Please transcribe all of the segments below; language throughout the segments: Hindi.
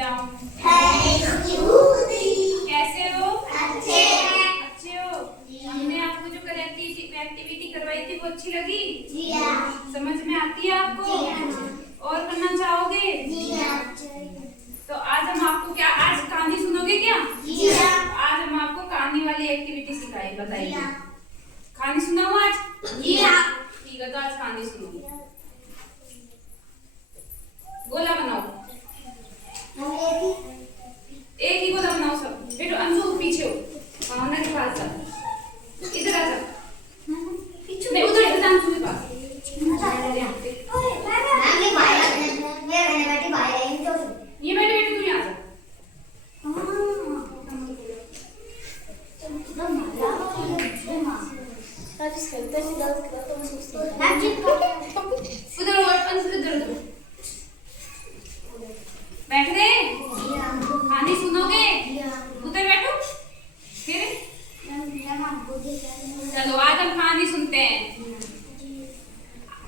डाउन। Thank you. कैसे हो? अच्छे। अच्छे हो? हमने आपको जो कल एक्टिविटी करवाई थी वो अच्छी लगी? जी हाँ। समझ में आती है आपको? जी हाँ। और करना चाहोगे? जी हाँ। तो आज हम आपको क्या, आज कहानी सुनोगे क्या? जी हाँ। आज हम आपको कहानी वाली एक्टिविटी सिखाई, बताइए। जी हाँ। कहानी सुनाओ आज? जी हाँ। ठीक है, तो आज कहानी सुनो। गोला बनाओ, एक ही गोला बनाओ सब। बेटो अंशु पीछे हो, भावना के पास जा, इधर आ जा। नहीं उधर, इधर अंशु के पास। ये बैठे बैठे तू यहाँ आ जा। उधर और अंशु इधर उधर बैठ गए? कहानी सुनोगे? उधर बैठो फिर। चलो आज हम कहानी सुनते हैं।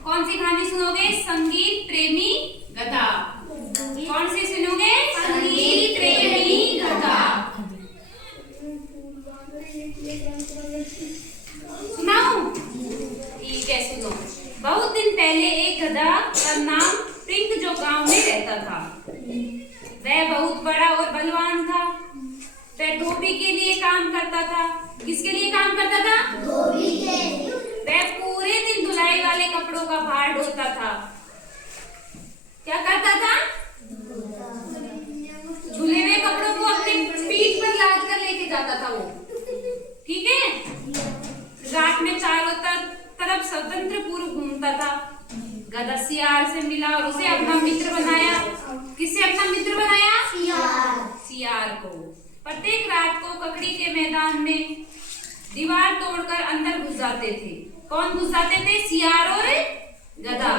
कौन सी कहानी सुनोगे? संगीत प्रेमी गधा। कौन सी सुनोगे? संगीत प्रेमी गधा। सुनाऊं? ठीक है, सुनो। बहुत दिन पहले एक गधा का नाम प्रिंक जो गांव में रहता था। वह बहुत बड़ा और बलवान था। वह धोबी के लिए काम करता था। किसके लिए काम करता था? धोबी के। वह पूरे दिन धुलाई वाले कपड़ों का भार ढोता था। क्या करता था? धुले हुए कपड़ों को अपने पीठ पर लाद कर लेके जाता था वो। ठीक है? रात में चारों तरफ स्वतंत्र पूर्व घूमता था। गधा सियार से मिला और उसे अपना मित्र बनाया। किसे अपना मित्र बनाया? सियार को। प्रत्येक रात को ककड़ी के मैदान में दीवार तोड़कर अंदर घुस जाते थे। कौन घुस जाते थे? सियार और गधा।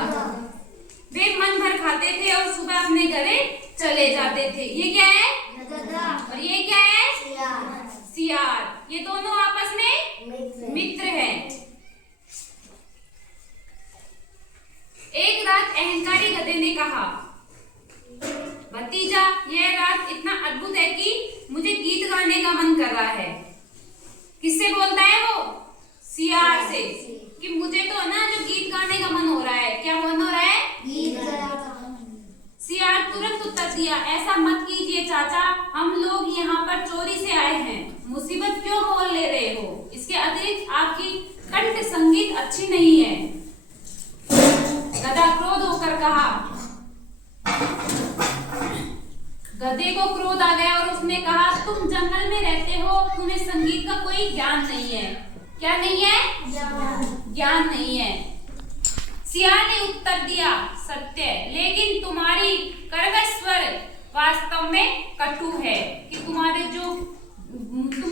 वे मन भर खाते थे और सुबह अपने घरे चले जाते थे। ये क्या है? गधा। और ये क्या है? सियार। सियार। ये दोनों आपस में मित्र हैं। एक रात अहंकारी गधे ने कहा, भतीजा, यह रात इतना अद्भुत है कि मुझे गीत गाने का मन कर रहा है। किससे बोलता है वो? सियार से। कि मुझे तो ना जो गीत गाने का मन हो रहा है। क्या मन हो रहा है? गीत गाने। सियार तुरंत उत्तर दिया, ऐसा मत कीजिए चाचा, हम लोग यहाँ पर चोरी से आए हैं। मुसीबत क्यों मोल ले रहे हो? इसके अतिरिक्त आपकी कंठ संगीत अच्छी नहीं है। गधा क्रोध होकर कहा। गधे को क्रोध आ गया और उसने कहा, तुम जंगल में रहते हो, तुम्हें संगीत का कोई ज्ञान नहीं है। क्या नहीं है? ज्ञान नहीं है। सियार ने उत्तर दिया, सत्य, लेकिन तुम्हारी कर्कश स्वर वास्तव में कटु है। कि तुम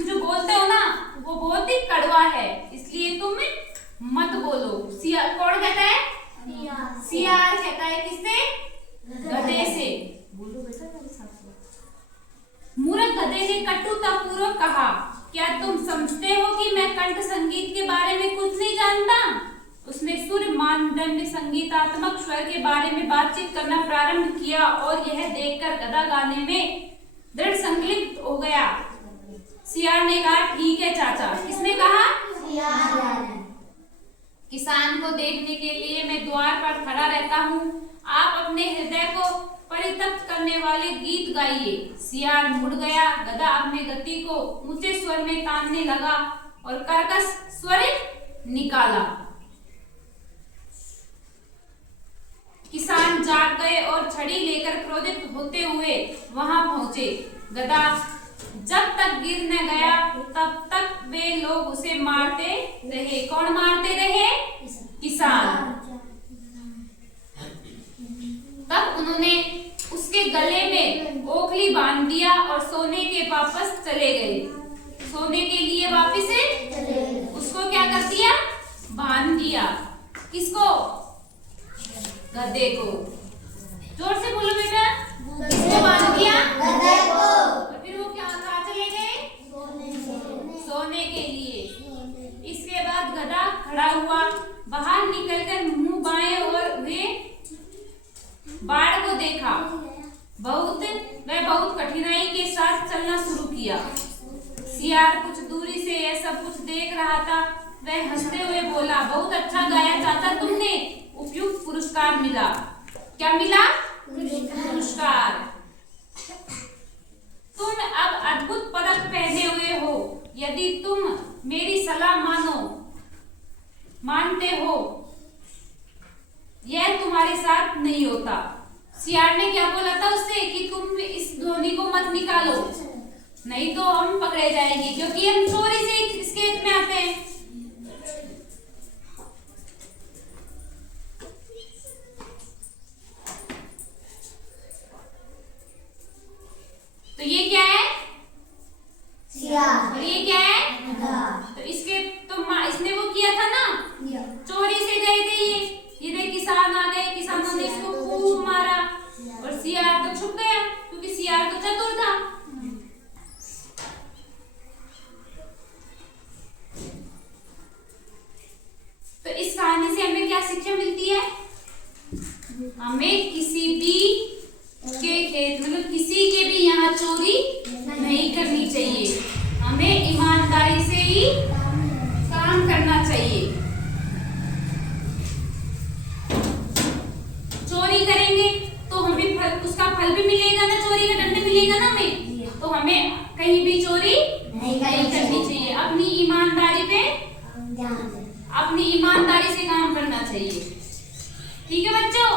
जो बोलते हो ना वो बहुत ही कड़वा है, इसलिए तुम मत बोलो। सियार कौन कहता है? सियार कहता है। किससे? गधे से। मूर्ख गधे ने कटुता पूर्वक कहा, क्या तुम समझते हो कि मैं कंठ संगीत के बारे में कुछ नहीं जानता? उसने सुर मानदंड संगीतात्मक स्वर के बारे में बातचीत करना प्रारंभ किया और यह देखकर गधा गाने में दृढ़ संकल्पित हो गया। सियार ने कहा, ठीक है चाचा। किसने कहा? सियार। किसान को देखने के लिए मैं द्वार पर खड़ा रहता हूँ। आप अपने हृदय को परितप्त करने वाले गीत गाइए। सियार मुड़ गया। गधा अपने गति को ऊंचे स्वर में तानने लगा और कर्कश स्वर निकाला। किसान जाग गए और छड़ी लेकर क्रोधित होते हुए वहां पहुंचे। गधा जब तक गिर न गया तब तक वे लोग उसे मारते रहे। कौन मारते रहे? किसान। तब उन्होंने उसके गले में ओखली बांध दिया और सोने के वापस चले गए। सोने के लिए वापस उसको क्या कर दिया? बांध दिया। किसको? गधे को। जोर से बोलो बेटा। किसको बांध दिया? गधे को। और फिर वो कहाँ चले गए? सोने के लिए। इसके बाद गधा खड़ा हुआ, बाहर निकलकर मुंह बाएं और वे बाढ़ को देखा। वह बहुत कठिनाई के साथ चलना शुरू किया। सियार कुछ दूरी से यह सब कुछ देख रहा था। वह हंसते हुए बोला, बहुत अच्छा गाया चाचा तुमने, उपयुक्त पुरस्कार मिला। क्या मिला? पुरस्कार। तुम अब अद्भुत पदक पहने हुए हो। यदि तुम मेरी सलाह मानते हो, यह तुम्हारे साथ नहीं होता। सियार ने क्या बोला था उससे कि तुम इस धोनी को मत निकालो, नहीं तो हम पकड़े जाएंगे, क्योंकि हम चोरी से इस खेत में आते हैं। तो ये क्या है? सियार। और ये क्या है? गधा। तो इसने वो किया था ना, चोरी से गए थे ये देख किसान आ गए, किसानों ने इसको खूब मारा और सियार तो छुप गया, क्योंकि सियार तो चतुर था। तो इस कहानी से हमें क्या शिक्षा मिलती है? हमें किसी भी के खेत मतलब किसी के भी यहाँ चोरी नहीं करनी चाहिए। हमें ईमानदारी से ही काम करना चाहिए। चोरी करेंगे तो हमें उसका फल भी मिलेगा ना, चोरी का दंड मिलेगा ना हमें। तो हमें कहीं भी चोरी नहीं करनी चाहिए। अपनी ईमानदारी से काम करना चाहिए। ठीक है बच्चों?